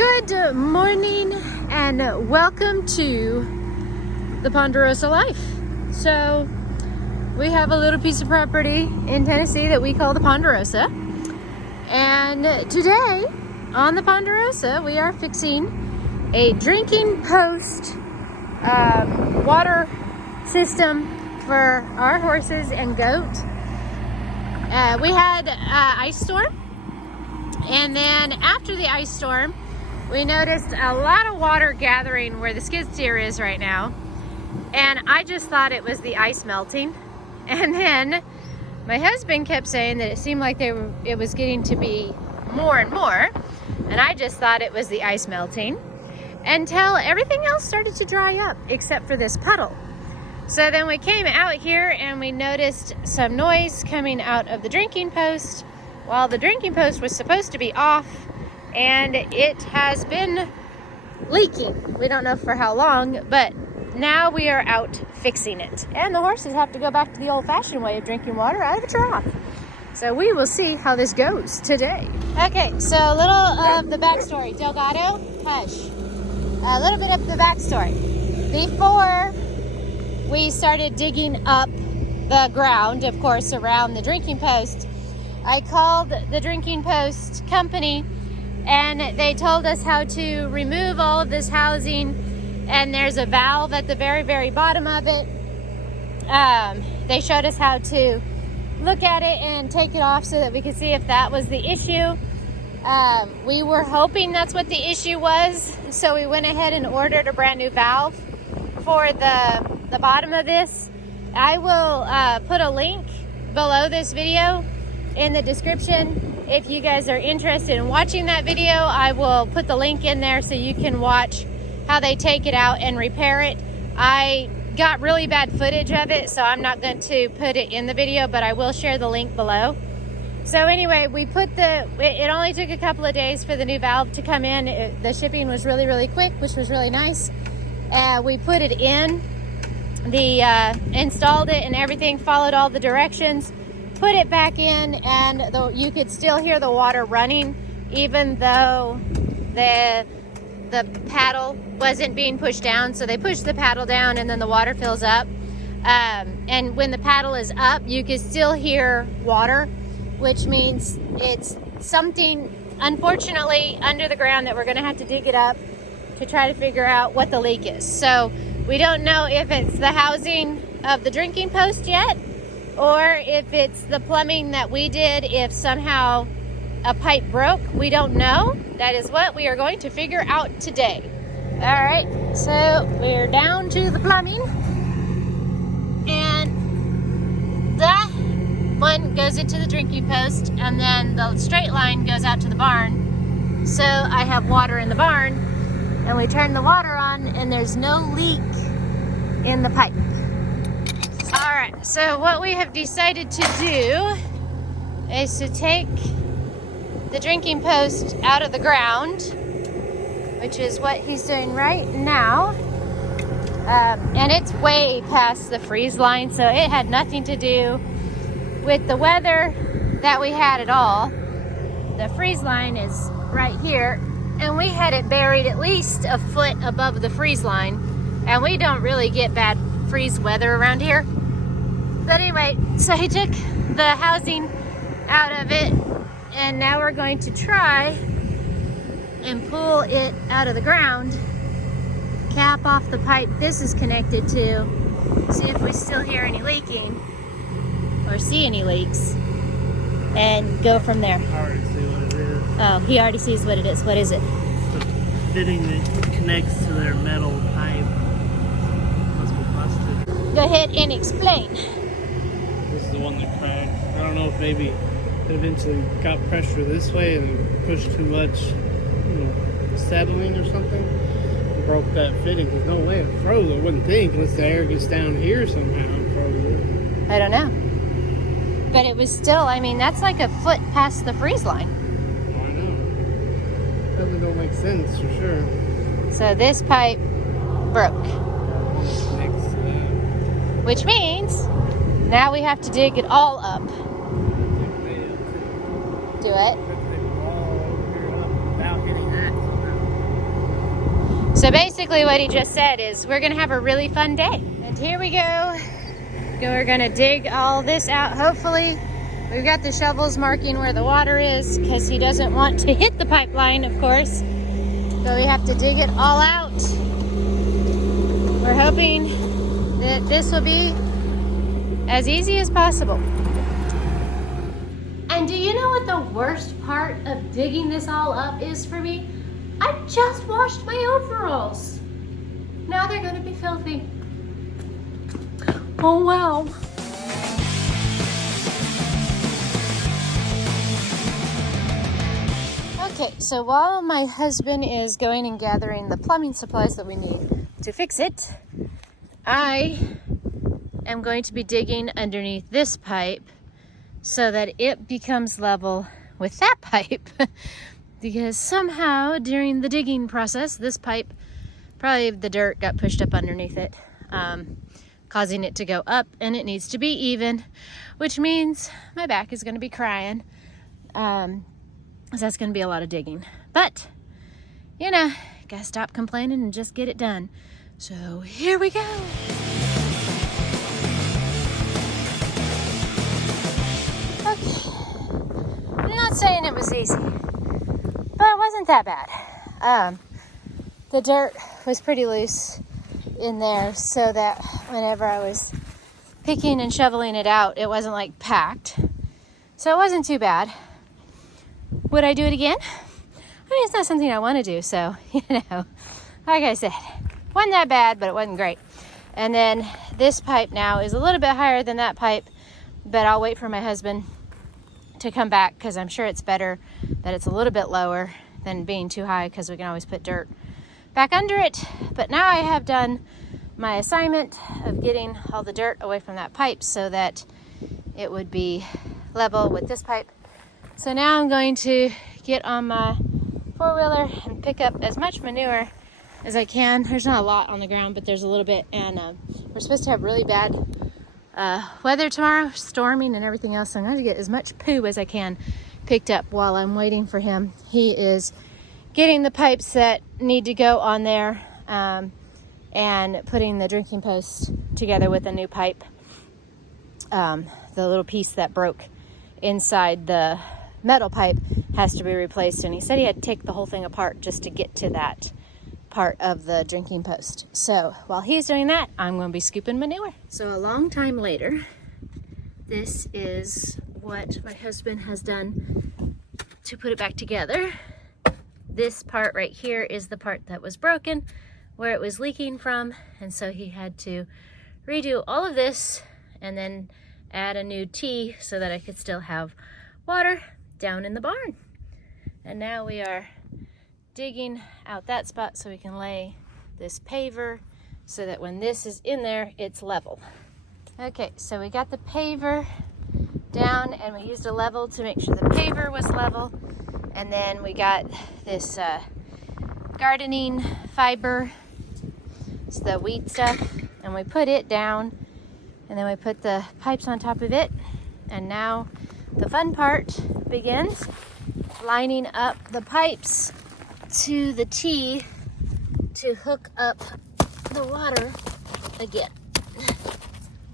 Good morning and welcome to the Ponderosa Life. So we have a little piece of property in Tennessee that we call the Ponderosa, and today on the Ponderosa we are fixing a drinking post water system for our horses and goat. We had an ice storm, and then after the ice storm we noticed a lot of water gathering where the skid steer is right now, and I just thought it was the ice melting. And then my husband kept saying that it seemed like it was getting to be more and more, and I just thought it was the ice melting until everything else started to dry up except for this puddle. So then we came out here and we noticed some noise coming out of the drinking post while the drinking post was supposed to be off, and it has been leaking. We don't know for how long, but now we are out fixing it. And the horses have to go back to the old-fashioned way of drinking water out of a trough. So we will see how this goes today. Okay, so a little of the backstory. Delgado, hush. A little bit of the backstory. Before we started digging up the ground, of course, around the drinking post, I called the drinking post company, and they told us how to remove all of this housing, and there's a valve at the very, very bottom of it. They showed us how to look at it and take it off so that we could see if that was the issue. We were hoping that's what the issue was, so we went ahead and ordered a brand new valve for the bottom of this. I will put a link below this video in the description. If you guys are interested in watching that video, I will put the link in there so you can watch how they take it out and repair it. I got really bad footage of it, so I'm not going to put it in the video, but I will share the link below. So anyway, we put it only took a couple of days for the new valve to come in. The shipping was really, really quick, which was really nice. We put it in, installed it and everything, followed all the directions, put it back in, and you could still hear the water running even though the paddle wasn't being pushed down. So they pushed the paddle down and then the water fills up. And when the paddle is up, you can still hear water, which means it's something, unfortunately, under the ground that we're gonna have to dig it up to try to figure out what the leak is. So we don't know if it's the housing of the drinking post yet, or if it's the plumbing that we did, if somehow a pipe broke. We don't know. That is what we are going to figure out today. All right, so we're down to the plumbing, and that one goes into the drinking post, and then the straight line goes out to the barn. So I have water in the barn, and we turn the water on, and there's no leak in the pipe. All right, so what we have decided to do is to take the drinking post out of the ground, which is what he's doing right now. And it's way past the freeze line, so it had nothing to do with the weather that we had at all. The freeze line is right here, and we had it buried at least a foot above the freeze line, and we don't really get bad freeze weather around here. But anyway, so he took the housing out of it, and now we're going to try and pull it out of the ground, cap off the pipe this is connected to, see if we still hear any leaking or see any leaks, and go from there. I already see what it is. Oh, he already sees what it is. What is it? The fitting that connects to their metal pipe must be busted. Go ahead and explain. This is the one that cracked. I don't know if maybe it eventually got pressure this way and pushed too much, settling or something, and broke that fitting. There's no way it froze. I wouldn't think, unless the air gets down here somehow and froze it. I don't know. But it was still, I mean, that's like a foot past the freeze line. Oh, I know. Doesn't don't make sense for sure. So this pipe broke. Which means now we have to dig it all up. Do it. Without hitting that somehow. basically what he just said is we're gonna have a really fun day. And here we go. We're gonna dig all this out. Hopefully, we've got the shovels marking where the water is because he doesn't want to hit the pipeline, of course. So we have to dig it all out. We're hoping that this will be as easy as possible. And do you know what the worst part of digging this all up is for me? I just washed my overalls. Now they're gonna be filthy. Oh wow. Okay, so while my husband is going and gathering the plumbing supplies that we need to fix it, I am going to be digging underneath this pipe so that it becomes level with that pipe. Because somehow during the digging process, this pipe, probably the dirt got pushed up underneath it, causing it to go up, and it needs to be even, which means my back is gonna be crying. So that's gonna be a lot of digging. But, you know, gotta stop complaining and just get it done. So here we go. Okay, I'm not saying it was easy, but it wasn't that bad. The dirt was pretty loose in there so that whenever I was picking and shoveling it out, it wasn't like packed. So it wasn't too bad. Would I do it again? I mean, it's not something I want to do, so, you know, like I said, wasn't that bad, but it wasn't great. And then this pipe now is a little bit higher than that pipe, but I'll wait for my husband to come back because I'm sure it's better that it's a little bit lower than being too high because we can always put dirt back under it. But now I have done my assignment of getting all the dirt away from that pipe so that it would be level with this pipe. So now I'm going to get on my four-wheeler and pick up as much manure as I can. There's not a lot on the ground, but there's a little bit, and we're supposed to have really bad weather tomorrow, storming and everything else. So I'm going to get as much poo as I can picked up while I'm waiting for him. He is getting the pipes that need to go on there and putting the drinking post together with a new pipe. The little piece that broke inside the metal pipe has to be replaced, and he said he had to take the whole thing apart just to get to that part of the drinking post. So while he's doing that, I'm going to be scooping manure. So a long time later, this is what my husband has done to put it back together. This part right here is the part that was broken, where it was leaking from, and so he had to redo all of this and then add a new T so that I could still have water down in the barn. And now we are digging out that spot so we can lay this paver so that when this is in there, it's level. Okay, so we got the paver down and we used a level to make sure the paver was level. And then we got this gardening fiber, it's the weed stuff, and we put it down, and then we put the pipes on top of it. And now the fun part begins, lining up the pipes to the T to hook up the water again.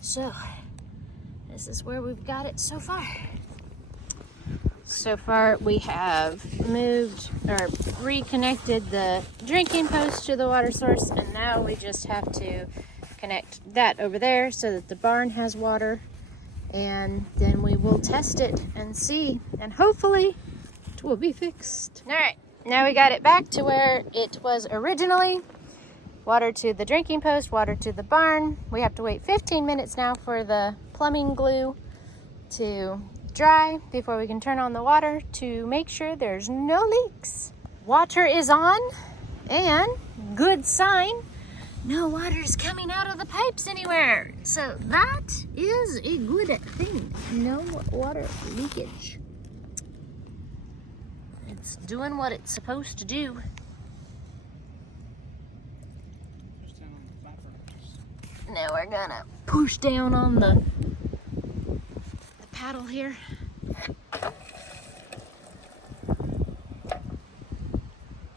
So this is where we've got it so far. So far we have moved or reconnected the drinking post to the water source, and now we just have to connect that over there so that the barn has water, and then we will test it and see, and hopefully it will be fixed. All right, now we got it back to where it was originally. Water to the drinking post, water to the barn. We have to wait 15 minutes now for the plumbing glue to dry before we can turn on the water to make sure there's no leaks. Water is on, and good sign, no water is coming out of the pipes anywhere. So that is a good thing. No water leakage. It's doing what it's supposed to do. Now we're gonna push down on the paddle here.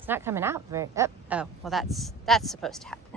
not coming out very, oh, well that's supposed to happen.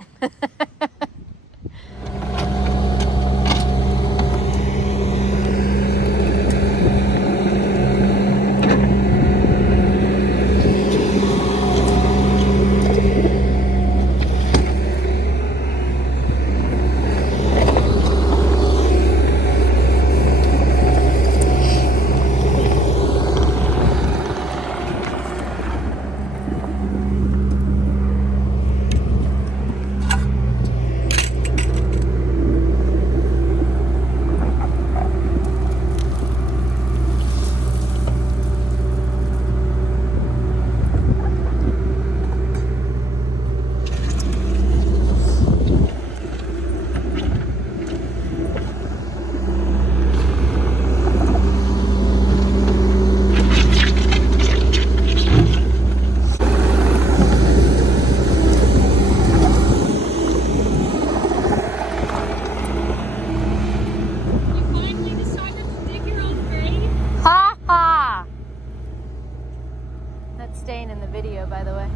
Staying in the video, by the way.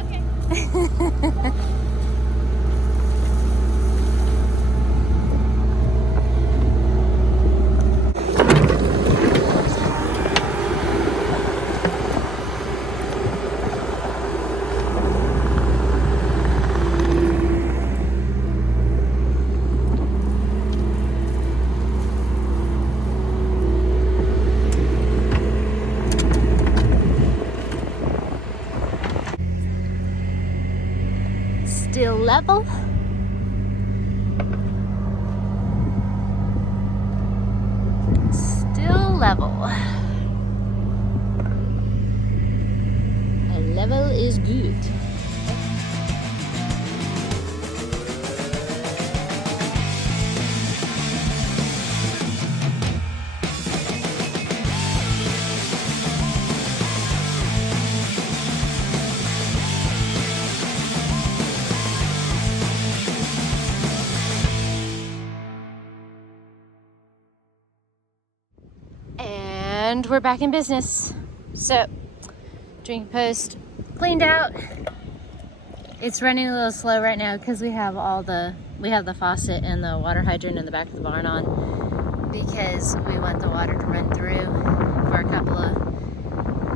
Okay. Still level. Still level. A level is good. And we're back in business. So, drinking post cleaned out. It's running a little slow right now because we have the faucet and the water hydrant in the back of the barn on, because we want the water to run through for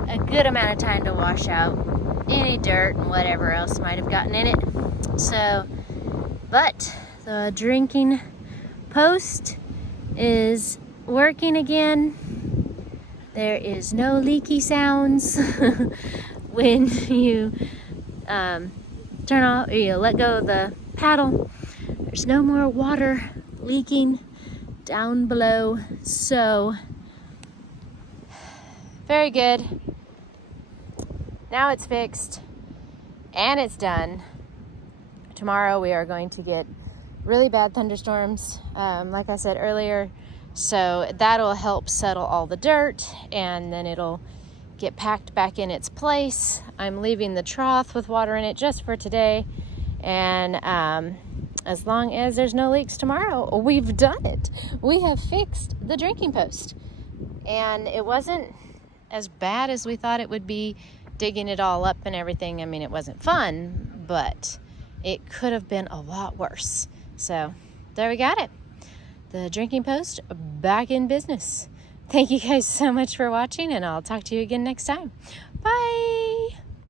a good amount of time to wash out any dirt and whatever else might have gotten in it. So, but the drinking post is working again. There is no leaky sounds when you turn off, or you let go of the paddle. There's no more water leaking down below. So, very good. Now it's fixed and it's done. Tomorrow we are going to get really bad thunderstorms, like I said earlier. So that'll help settle all the dirt, and then it'll get packed back in its place. I'm leaving the trough with water in it just for today, and as long as there's no leaks tomorrow, we've done it. We have fixed the drinking post, and it wasn't as bad as we thought it would be, digging it all up and everything. I mean, it wasn't fun, but it could have been a lot worse. So there we got it. The drinking post back in business. Thank you guys so much for watching, and I'll talk to you again next time. Bye.